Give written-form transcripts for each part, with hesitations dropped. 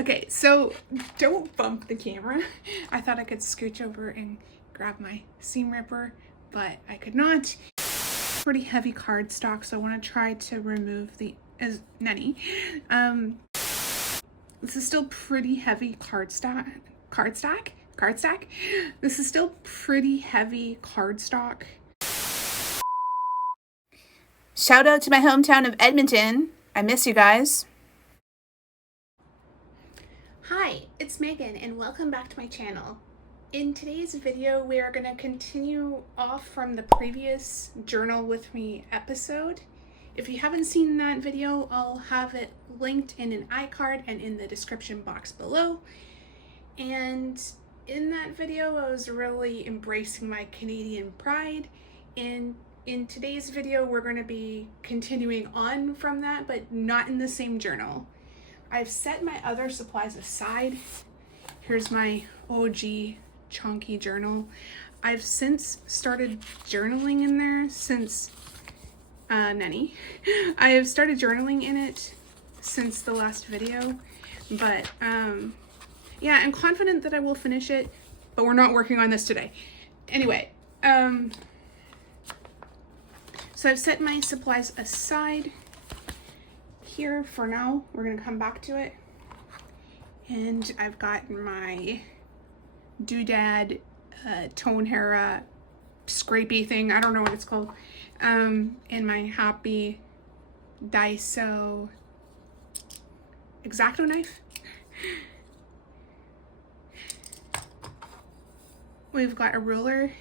Okay, so don't bump the camera. I thought I could scooch over and grab my seam ripper, but I could not. Pretty heavy cardstock, so I want to try to remove the Nenny. This is still pretty heavy cardstock. This is still pretty heavy cardstock. Shout out to my hometown of Edmonton. I miss you guys. Hi, it's Megan and welcome back to my channel. In today's video, we are going to continue off from the previous Journal With Me episode. If you haven't seen that video, I'll have it linked in an iCard and in the description box below. And in that video, I was really embracing my Canadian pride. In today's video, we're going to be continuing on from that, but not in the same journal. I've set my other supplies aside. Here's my OG chunky journal. I've since started journaling in there since Nenny. I have started journaling in it since the last video, but yeah, I'm confident that I will finish it, but we're not working on this today. Anyway, so I've set my supplies aside here for now. We're gonna come back to it. And I've got my doodad tone hair scrapey thing, I don't know what it's called, and my happy Daiso X-Acto knife. We've got a ruler.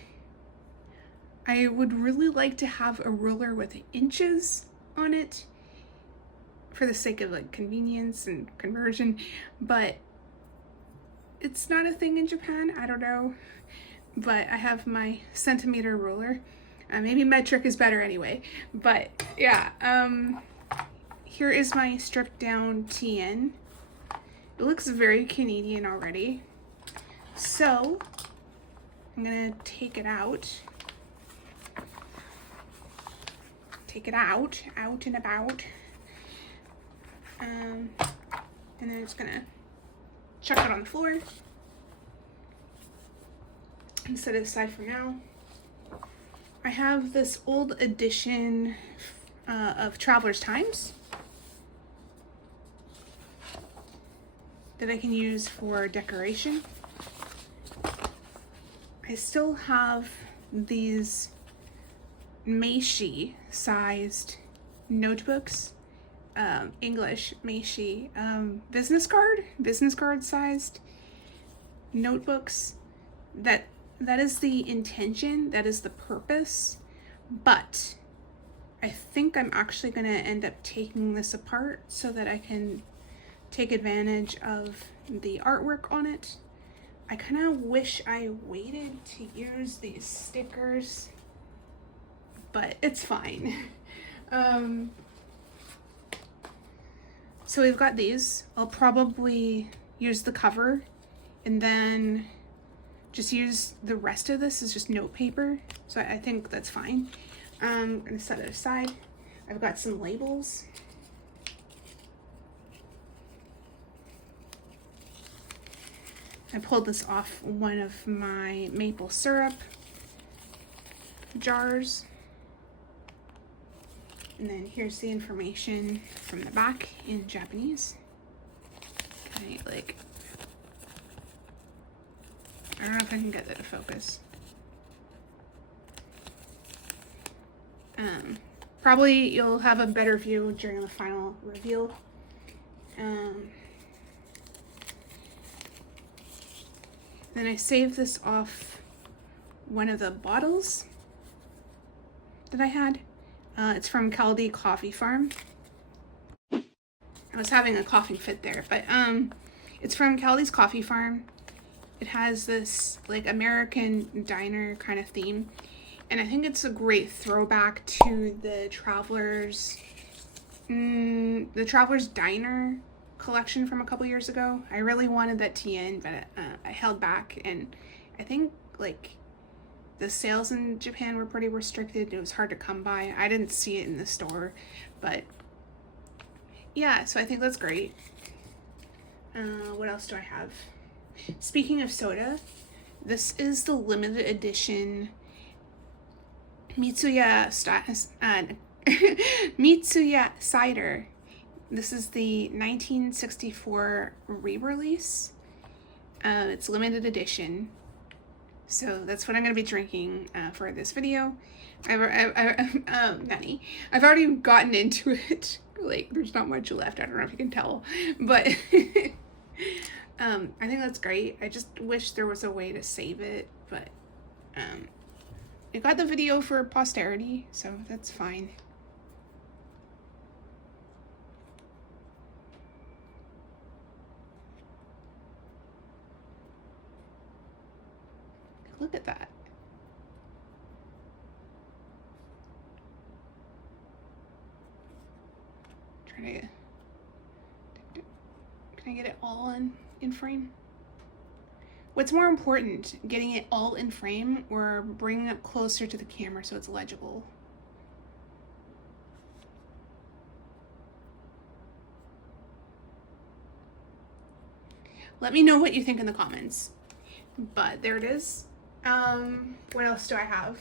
I would really like to have a ruler with inches on it for the sake of like convenience and conversion, but it's not a thing in Japan. I don't know, but I have my centimeter ruler. Maybe metric is better anyway, but yeah. Here is my stripped down TN. It looks very Canadian already, so I'm gonna take it out. Out and about. And then I'm just gonna chuck it on the floor and set it aside for now. I have this old edition of Traveler's Times that I can use for decoration. I still have these Meishi sized notebooks, English Meishi business card sized notebooks. That is the intention, that is the purpose, but I think I'm actually going to end up taking this apart so that I can take advantage of the artwork on it. I kind of wish I waited to use these stickers, but it's fine. So we've got these. I'll probably use the cover and then just use the rest of this as just note paper. So I think that's fine. I'm gonna set it aside. I've got some labels. I pulled this off one of my maple syrup jars. And then here's the information from the back in Japanese. Okay, like, I don't know if I can get that to focus. Probably you'll have a better view during the final reveal. Then I saved this off one of the bottles that I had. It's from Chatty Coffee Farm. I was having a coughing fit there, but it's from Chatty's Coffee Farm. It has this like American diner kind of theme, and I think it's a great throwback to the Traveler's Diner collection from a couple years ago. I really wanted that TN, but I held back, and I think like the sales in Japan were pretty restricted. It was hard to come by. I didn't see it in the store, but yeah, so I think that's great. What else do I have? Speaking of soda, this is the limited edition Mitsuya cider. This is the 1964 re-release. It's limited edition. So that's what I'm going to be drinking for this video. I've already gotten into it. Like, there's not much left. I don't know if you can tell. But I think that's great. I just wish there was a way to save it. But I got the video for posterity, so that's fine. Look at that. Can I get it all in frame? What's more important, getting it all in frame or bringing it closer to the camera so it's legible? Let me know what you think in the comments. But there it is. What else do I have?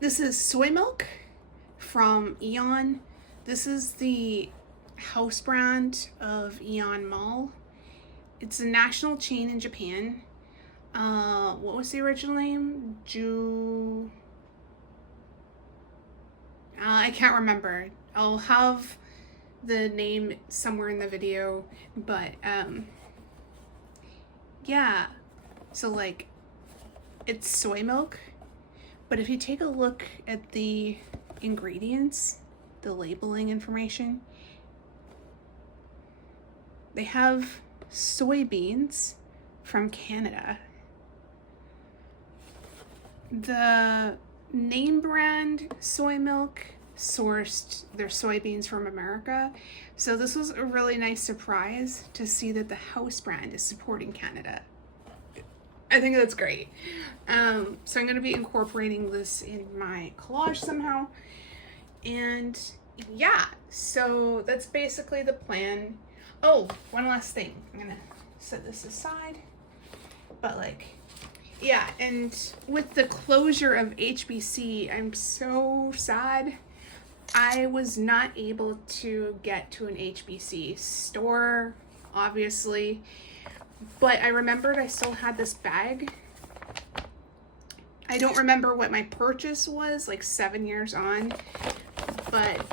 This is soy milk from Aeon. This is the house brand of Aeon Mall. It's a national chain in Japan. What was the original name? I can't remember. I'll have the name somewhere in the video, but yeah, so like, it's soy milk, but if you take a look at the ingredients, the labeling information, they have soybeans from Canada. The name brand soy milk sourced their soybeans from America, so this was a really nice surprise to see that the house brand is supporting Canada. I think that's great. So I'm going to be incorporating this in my collage somehow, and yeah, so that's basically the plan. Oh, one last thing. I'm gonna set this aside, but like, yeah, and with the closure of HBC, I'm so sad. I was not able to get to an HBC store, obviously, but I remembered I still had this bag. I don't remember what my purchase was, like 7 years on, but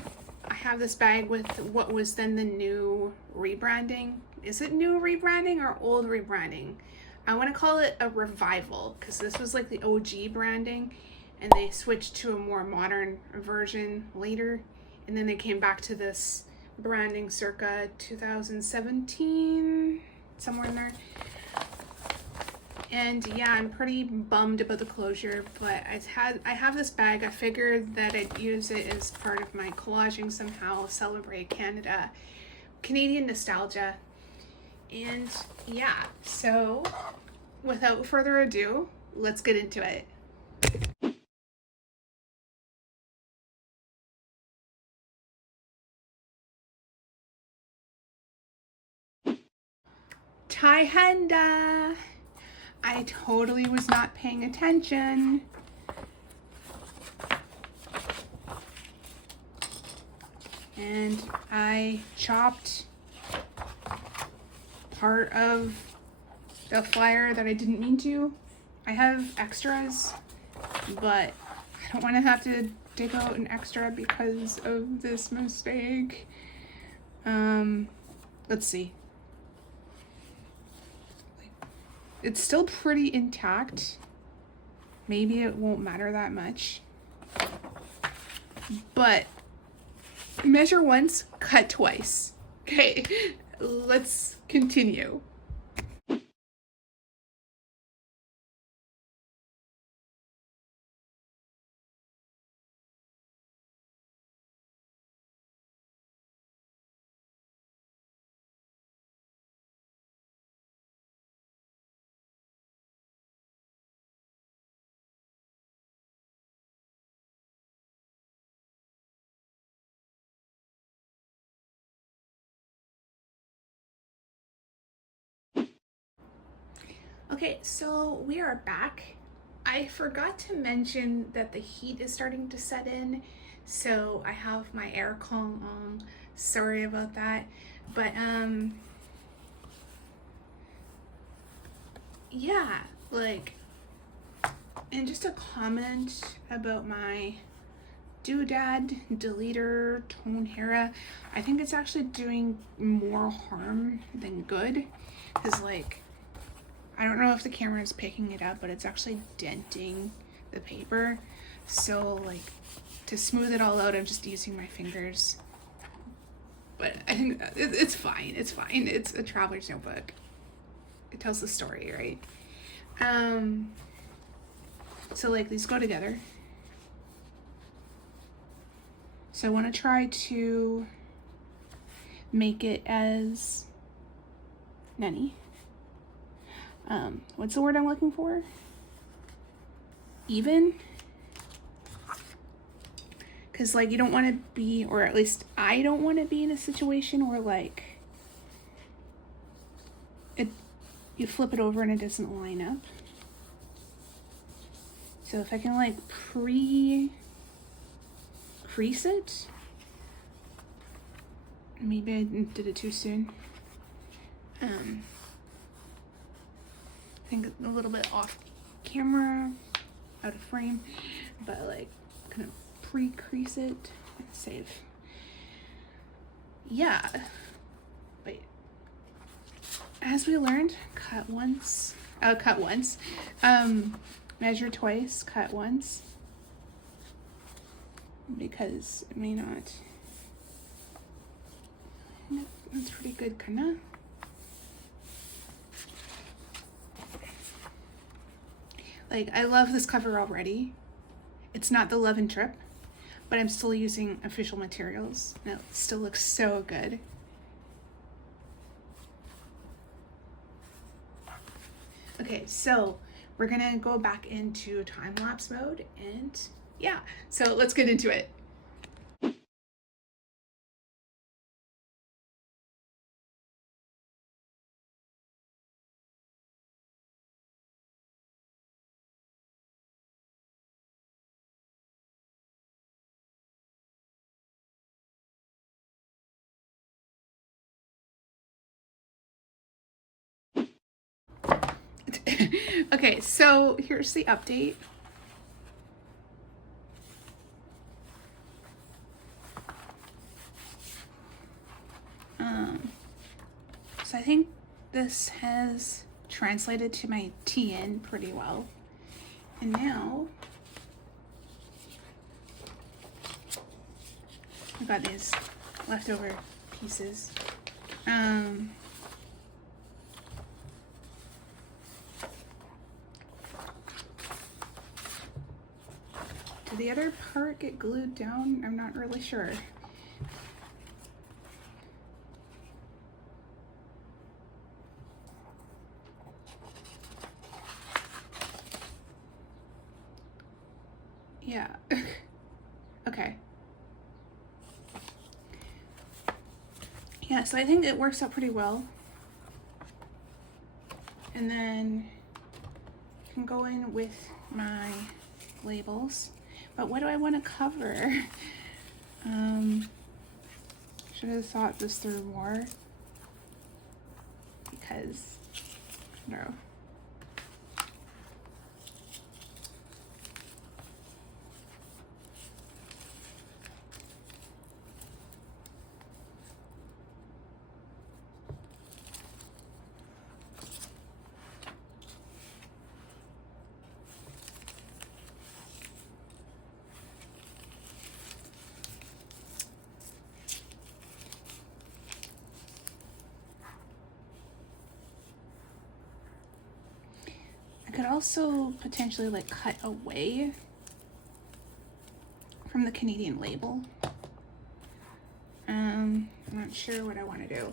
I have this bag with what was then the new rebranding. Is it new rebranding or old rebranding? I want to call it a revival, because this was like the OG branding and they switched to a more modern version later, and then they came back to this branding circa 2017, somewhere in there. And yeah, I'm pretty bummed about the closure, but I have this bag. I figured that I'd use it as part of my collaging somehow, celebrate Canada, Canadian nostalgia. And yeah, so without further ado, let's get into it. Taihanda! I totally was not paying attention. And I chopped part of the flyer that I didn't mean to. I have extras, but I don't want to have to dig out an extra because of this mistake. Let's see. It's still pretty intact. Maybe it won't matter that much. But measure once, cut twice. Okay, let's continue. Okay, so we are back. I forgot to mention that the heat is starting to set in, so I have my aircon on. Sorry about that. But yeah, like, and just a comment about my doodad deleter tonehera. I think it's actually doing more harm than good, because like, I don't know if the camera is picking it up, but it's actually denting the paper. So like, to smooth it all out, I'm just using my fingers. But I think it's fine. It's fine. It's a traveler's notebook. It tells the story, right? So like, these go together. So I want to try to make it as what's the word I'm looking for? Even? Because like, you don't want to be, or at least I don't want to be in a situation where like you flip it over and it doesn't line up. So if I can like crease it. Maybe I did it too soon. I think a little bit off camera, out of frame, but like kind of pre-crease it and save. Yeah, but as we learned, cut once, measure twice, cut once, because it may not. That's pretty good, kinda. Like, I love this cover already. It's not the Love and Trip, but I'm still using official materials, and it still looks so good. Okay, so we're gonna go back into time-lapse mode, and yeah, so let's get into it. Okay, so here's the update. So I think this has translated to my TN pretty well. And now I've got these leftover pieces. Did the other part get glued down? I'm not really sure. Yeah. Okay. Yeah, so I think it works out pretty well. And then I can go in with my labels. But what do I want to cover? Should have thought this through more, because I don't know. I could also potentially like cut away from the Canadian label. I'm not sure what I want to do.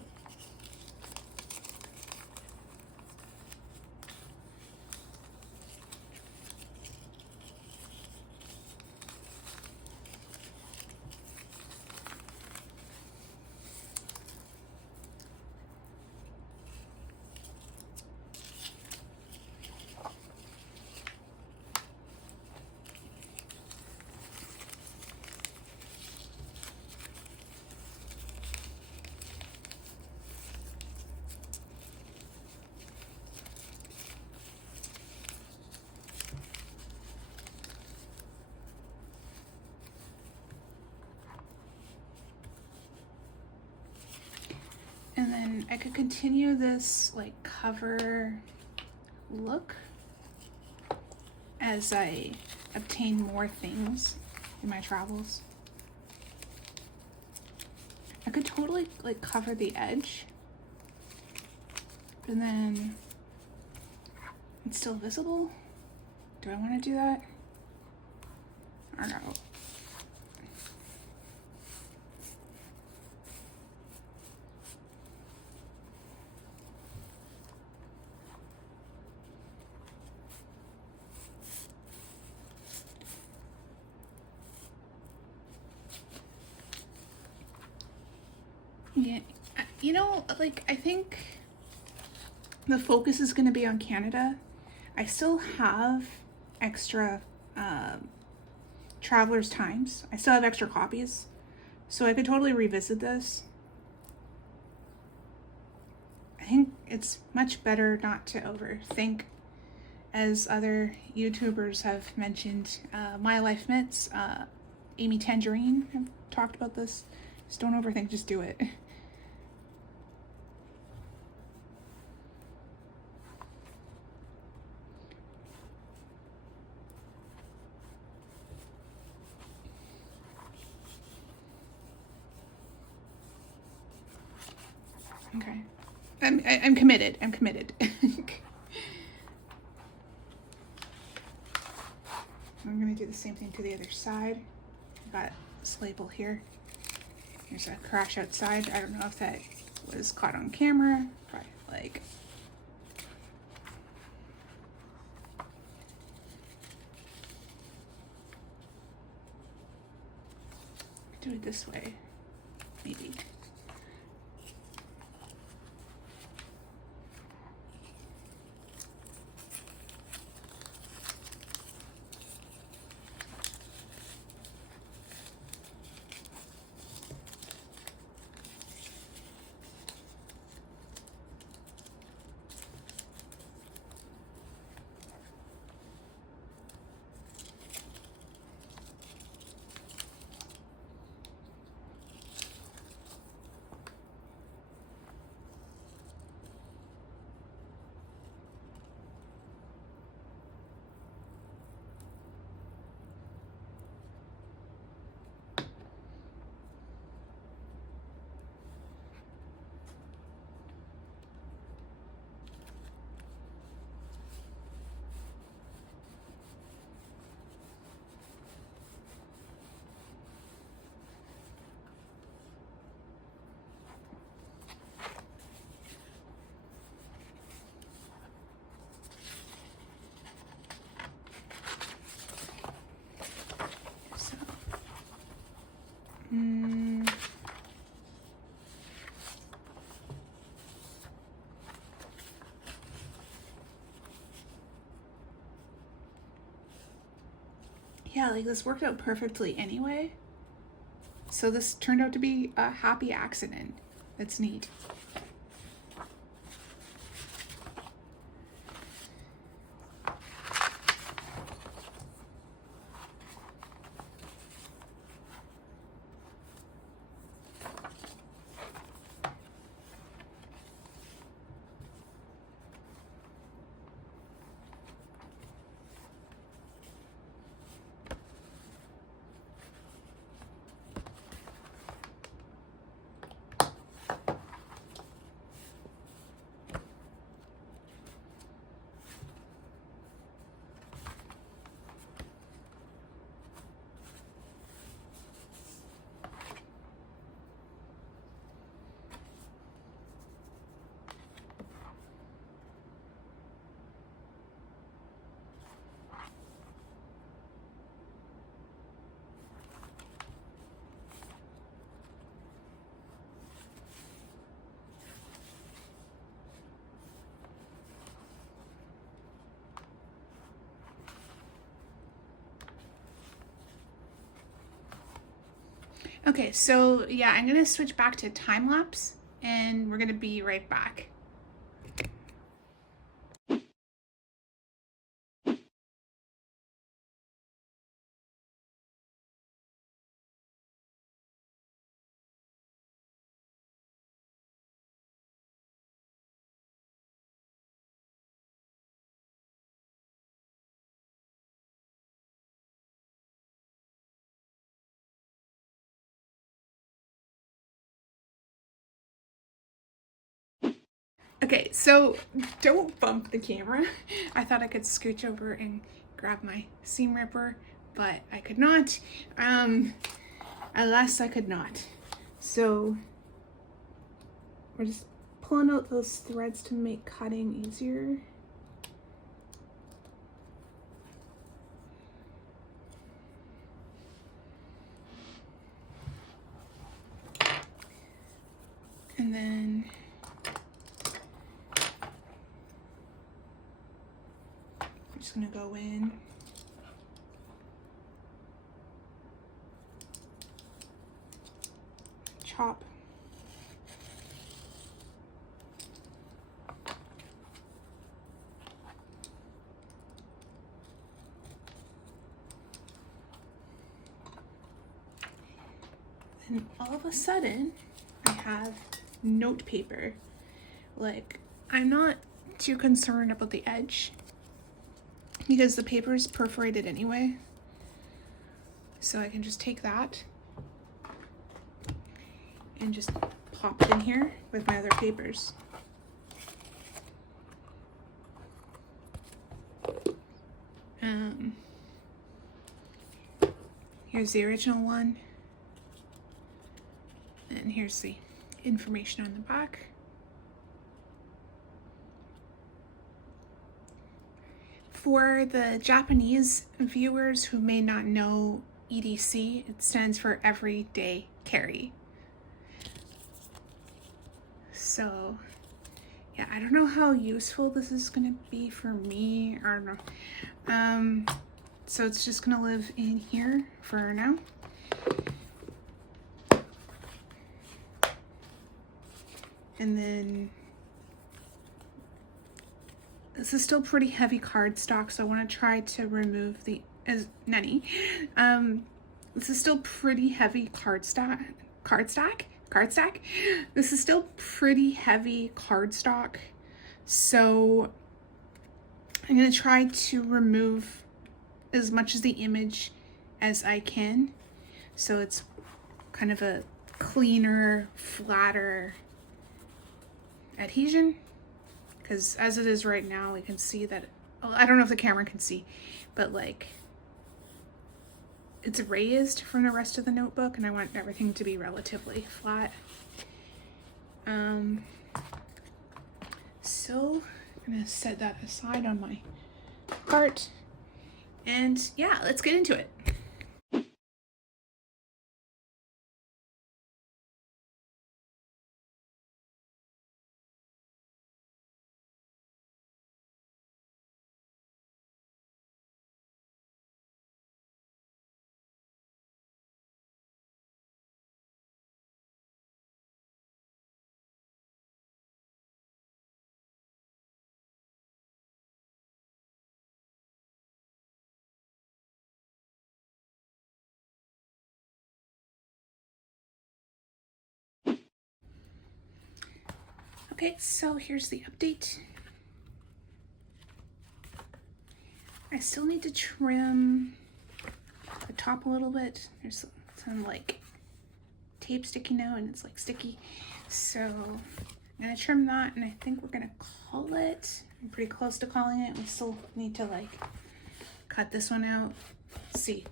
And then I could continue this like cover look as I obtain more things in my travels. I could totally like cover the edge, and then it's still visible. Do I want to do that? I don't know. Yeah, you know, like, I think the focus is going to be on Canada. I still have extra Traveler's Times. I still have extra copies, so I could totally revisit this. I think it's much better not to overthink, as other YouTubers have mentioned. My Life Mitts, Amy Tangerine have talked about this. Just don't overthink, just do it. Okay. I'm committed. I'm committed. I'm gonna do the same thing to the other side. I've got this label here. There's a crash outside. I don't know if that was caught on camera. Probably like. Do it this way, maybe. Yeah, like this worked out perfectly anyway. So this turned out to be a happy accident. That's neat. Okay, so yeah, I'm gonna switch back to time lapse and we're gonna be right back. Okay, so don't bump the camera. I thought I could scooch over and grab my seam ripper, but I could not. Alas, I could not. So we're just pulling out those threads to make cutting easier. And then I'm just gonna go in. Chop. And all of a sudden, I have note paper. Like, I'm not too concerned about the edge because the paper is perforated anyway. So I can just take that and just pop it in here with my other papers. Here's the original one. And here's the information on the back. For the Japanese viewers who may not know EDC, it stands for Everyday Carry. So, yeah, I don't know how useful this is gonna be for me. I don't know. So it's just gonna live in here for now. And then this is still pretty heavy cardstock, so I want to try to remove the This is still pretty heavy cardstock. This is still pretty heavy cardstock, so I'm gonna try to remove as much of the image as I can, so it's kind of a cleaner, flatter adhesion, because as it is right now, we can see that, well, I don't know if the camera can see, but like it's raised from the rest of the notebook, and I want everything to be relatively flat. So I'm gonna set that aside on my cart, and yeah, let's get into it. Okay, so here's the update. I still need to trim the top a little bit. There's some like tape sticking out and it's like sticky. So I'm gonna trim that, and I think we're gonna call it. I'm pretty close to calling it. We still need to like cut this one out. Let's see.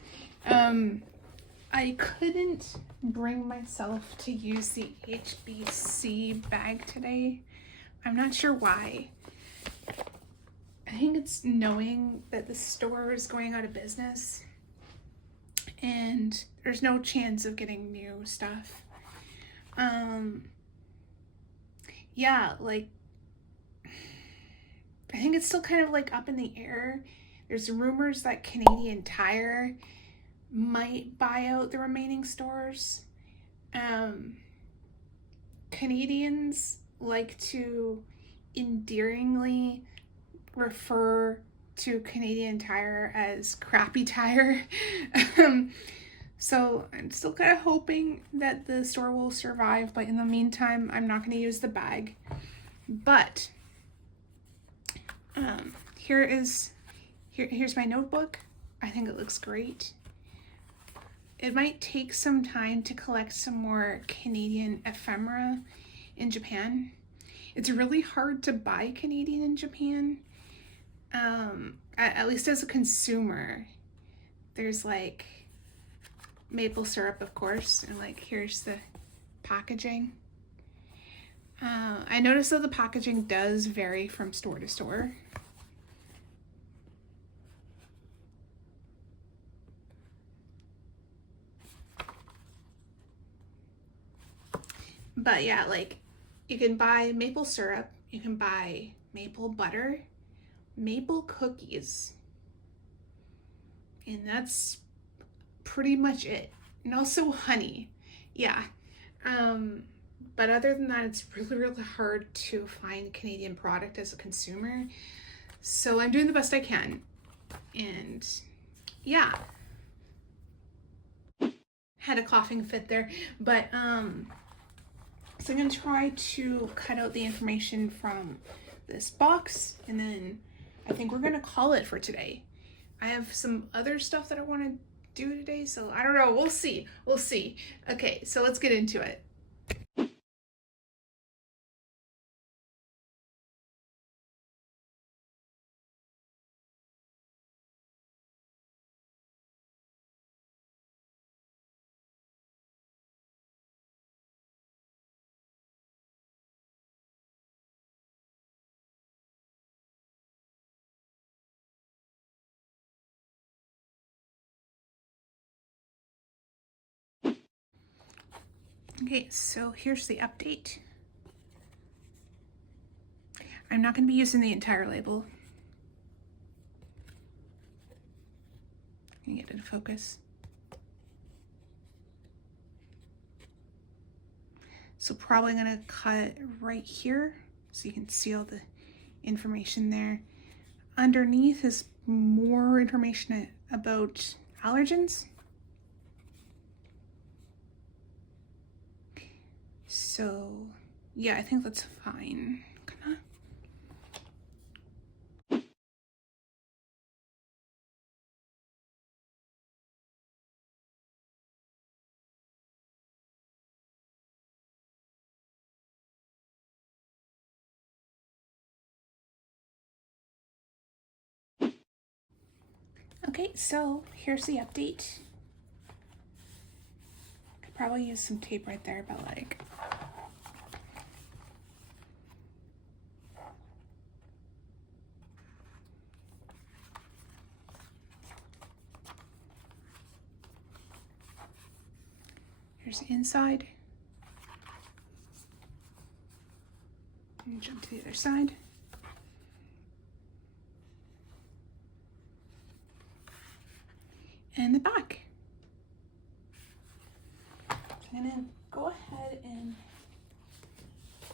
I couldn't bring myself to use the HBC bag today. I'm not sure why. I think it's knowing that the store is going out of business and there's no chance of getting new stuff. Yeah, like, I think it's still kind of like up in the air. There's rumors that Canadian Tire might buy out the remaining stores. Canadians like to endearingly refer to Canadian Tire as crappy tire. So I'm still kind of hoping that the store will survive, but in the meantime, I'm not going to use the bag. But here's my notebook. I think it looks great. It might take some time to collect some more Canadian ephemera in Japan. It's really hard to buy Canadian in Japan, at least as a consumer. There's like maple syrup, of course, and like here's the packaging. I noticed that the packaging does vary from store to store. But yeah, like you can buy maple syrup, you can buy maple butter, maple cookies, and that's pretty much it. And also honey. Yeah. But other than that, it's really hard to find Canadian product as a consumer. So I'm doing the best I can. And yeah. Had a coughing fit there. But so I'm gonna try to cut out the information from this box, and then I think we're gonna call it for today. I have some other stuff that I want to do today, so I don't know. We'll see. Okay, so let's get into it. Okay, so here's the update. I'm not going to be using the entire label. Can you get it to focus? So probably going to cut right here so you can see all the information there. Underneath is more information about allergens. So yeah, I think that's fine. Okay, so here's the update. Could probably use some tape right there, but like here's the inside. And jump to the other side. And the back. I'm gonna go ahead and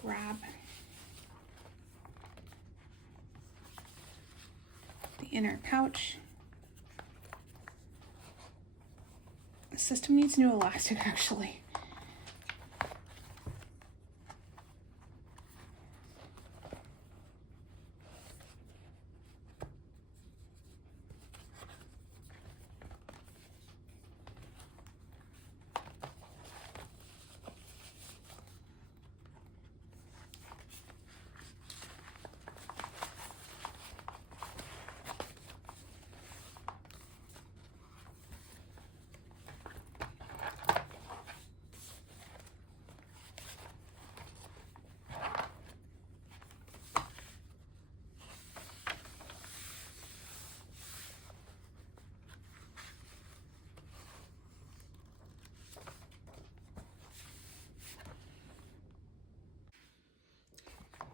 grab the inner pouch. The system needs new elastic actually.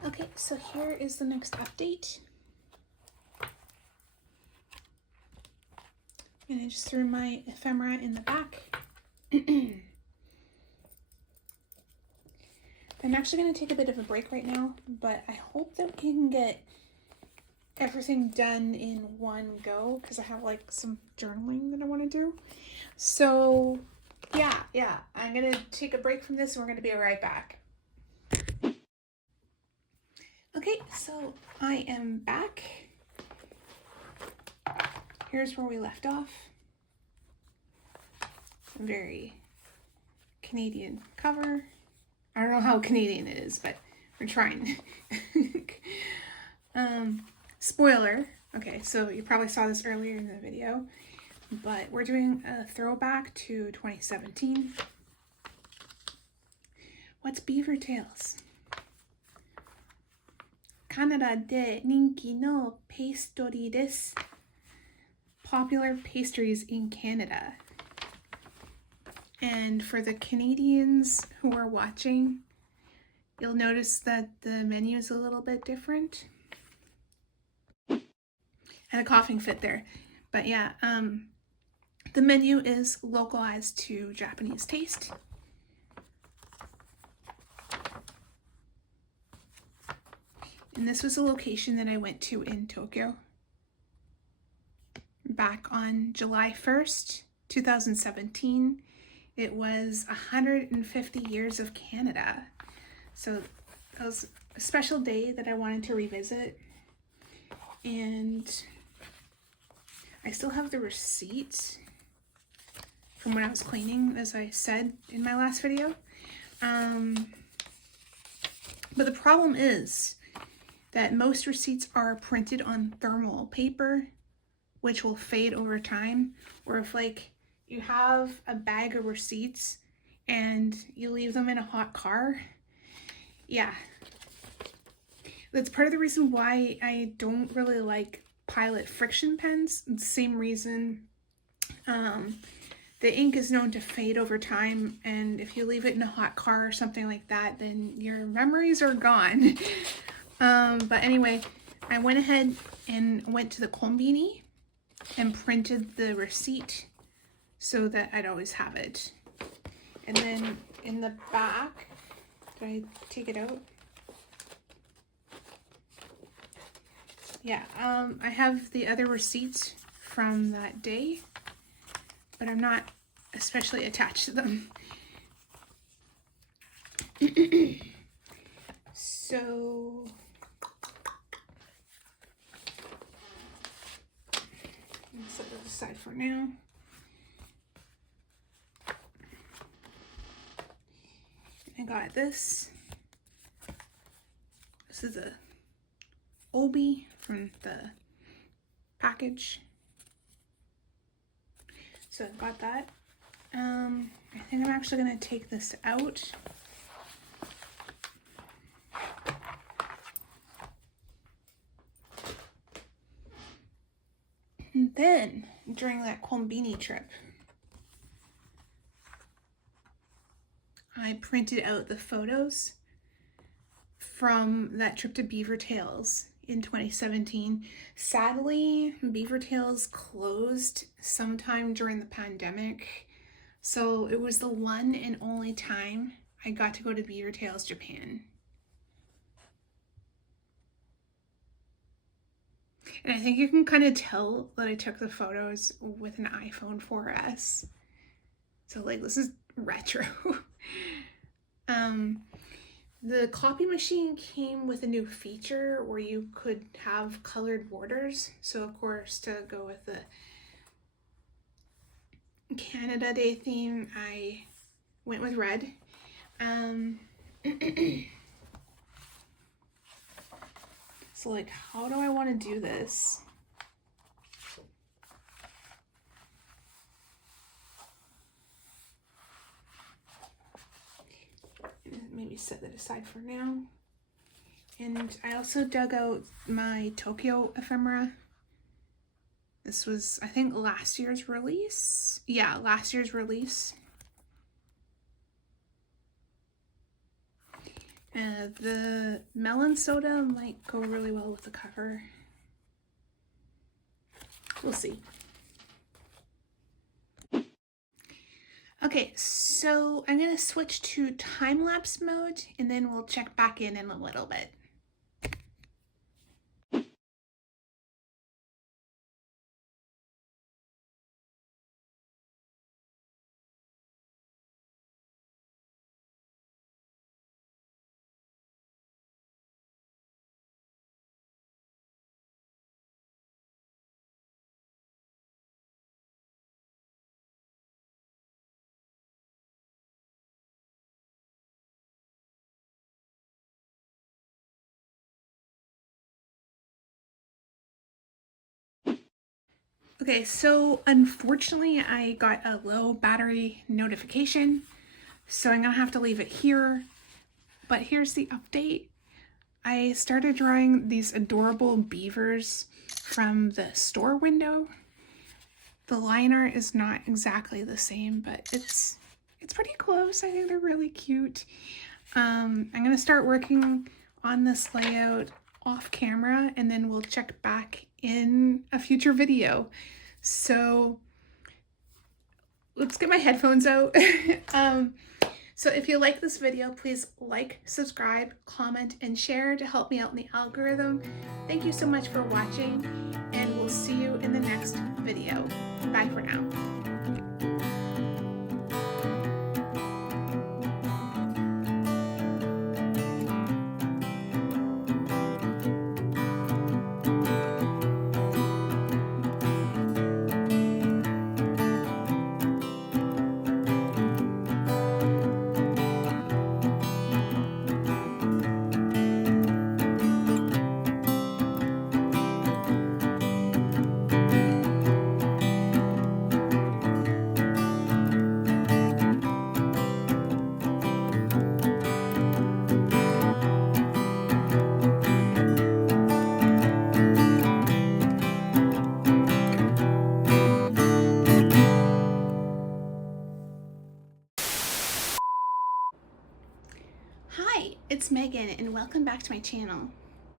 Okay, so here is the next update. And I just threw my ephemera in the back. I'm actually going to take a bit of a break right now, but I hope that we can get everything done in one go because I have like some journaling that I want to do. So yeah, I'm going to take a break from this and we're going to be right back. Okay, so I am back. Here's where we left off. A very Canadian cover. I don't know how Canadian it is, but We're trying. Spoiler. Okay, so you probably saw this earlier in the video, but we're doing a throwback to 2017. What's beaver tails? Canada de ninki no pastry desu. Popular pastries in Canada. And for the Canadians who are watching, you'll notice that the menu is a little bit different. Had a coughing fit there. But yeah, the menu is localized to Japanese taste. And this was a location that I went to in Tokyo back on July 1st, 2017. It was 150 years of Canada. So that was a special day that I wanted to revisit. And I still have the receipt from when I was cleaning, as I said in my last video. But the problem is that most receipts are printed on thermal paper, which will fade over time. Or if like you have a bag of receipts and you leave them in a hot car, yeah. That's part of the reason why I don't really like Pilot friction pens. It's the same reason the ink is known to fade over time, and if you leave it in a hot car or something like that, then your memories are gone. But anyway, I went ahead and went to the kombini and printed the receipt so that I'd always have it. And then in the back, did I take it out? Yeah, I have the other receipts from that day, but I'm not especially attached to them. So, I'm set those aside for now. I got this. This is a obi from the package. So I've got that. I think I'm actually going to take this out. And then, during that kombini trip, I printed out the photos from that trip to Beaver Tails in 2017. Sadly, Beaver Tails closed sometime during the pandemic, so it was the one and only time I got to go to Beaver Tails, Japan. And I think you can kind of tell that I took the photos with an iPhone 4S. So like, this is retro. The copy machine came with a new feature where you could have colored borders. So of course, to go with the Canada Day theme, I went with red. So like, how do I want to do this? Maybe set that aside for now. And I also dug out my Tokyo ephemera. This was, I think, last year's release. Yeah, last year's release. The melon soda might go really well with the cover. We'll see. Okay, so I'm going to switch to time-lapse mode, and then we'll check back in a little bit. Okay, so unfortunately I got a low battery notification, so I'm gonna have to leave it here. But here's the update. I started drawing these adorable beavers from the store window. The line art is not exactly the same, but it's pretty close. I think they're really cute. I'm gonna start working on this layout off camera, and then we'll check back in a future video. So let's get my headphones out. So if you like this video, please like, subscribe, comment, and share to help me out in the algorithm. Thank you so much for watching, and we'll see you in the next video. Bye for now. Hi, it's Megan, and welcome back to my channel.